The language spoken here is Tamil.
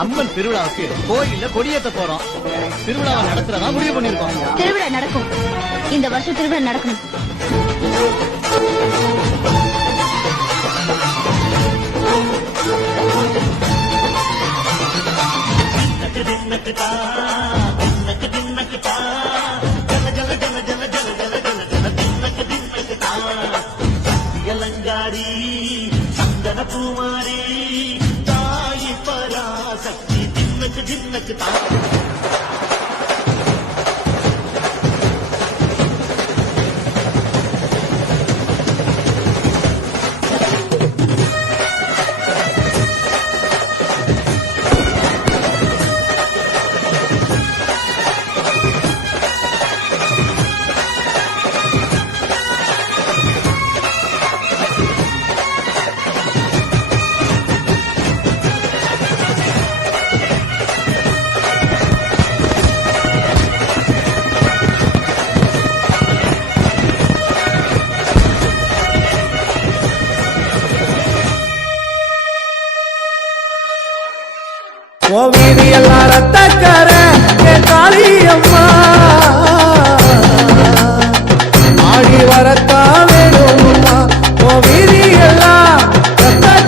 அம்மன் திருவிழாவுக்கு கோயில்ல கொடியேத்த போறோம். திருவிழாவை நடத்துறதா முடிவு பண்ணிருக்கோம். திருவிழா நடக்கும். இந்த வருஷம் திருவிழா நடக்கணும். சந்தன பூமாரி தாயி பராசக்தி தின்னக்கு தின்னக்கு வீதி எல்லாம் ரத்தக்கரை